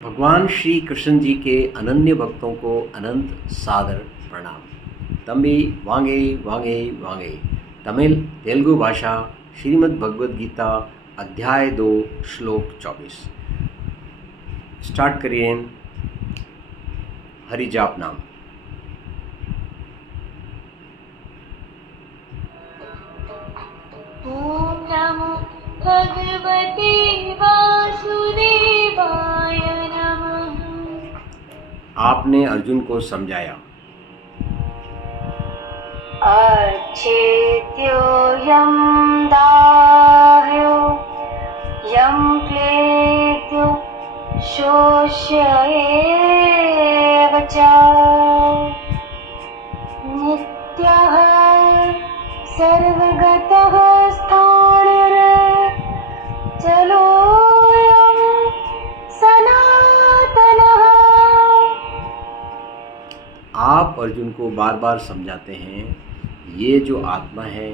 भगवान श्री कृष्ण जी के अनन्य भक्तों को अनंत सादर प्रणाम। तंबी वांगे वांगे वांगे तमिल तेलुगु भाषा श्रीमद् भगवद गीता अध्याय 2 श्लोक 24। स्टार्ट करिए हरि जाप नाम। ओम नमो भगवते वासुदेवाय नमः। आपने अर्जुन को समझाया। अच्छेद्यो यं दाह्यो यं क्लेद्यो शोष्य एव च नित्यः सर्वगतः चलोऽयं सनातनः। आप अर्जुन को बार बार समझाते हैं, ये जो आत्मा है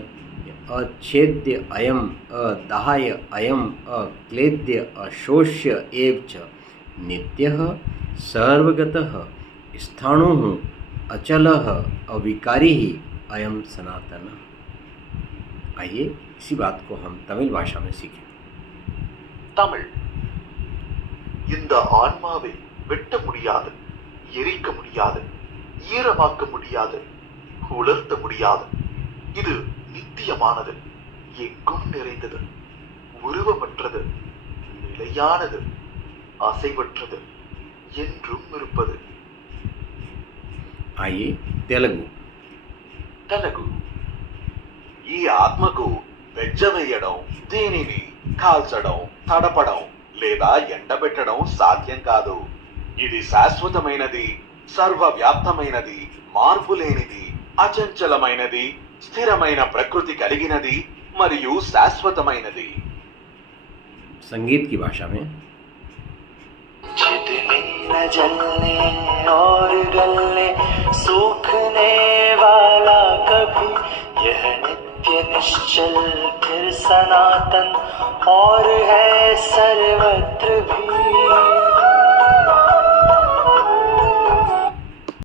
अच्छेद्य अयम अदाह्य अयम अक्लेद्य अशोष्य एव च नित्यः सर्वगतः स्थाणुः अचलः अविकारी ही अयम सनातन। आइए इसी बात को हम तमिल भाषा में सीखें। தமிழ். இந்த ஆன்மாவை வெட்ட முடியாது, எரிக்க முடியாது, ஈரமாக்க முடியாது, உலர்த்த முடியாது. இது நித்தியமானது, எங்கும் நிறைந்தது, உருவமற்றது, நிலையானது, அசைவற்றது, என்றும் இருப்பது. आइए तेलुगु. తెలుగు. ఈ ఆత్మకు వెజ్జవేయడం, దీనిని కాల్చడం, తడపడం లేదా ఎండబెట్టడం సాధ్యం కాదు. ఇది శాశ్వతమైనది, సర్వవ్యాప్తమైనది, మార్పులేనిది, అచంచలమైనది, స్థిరమైన ప్రకృతి కలిగినది మరియు శాశ్వతమైనది. संगीत की भाषा में. छिदने न जलने और गलने, सूखने वाला कभी, यह नित्य निश्चल फिर सनातन और है सर्वत्र भी।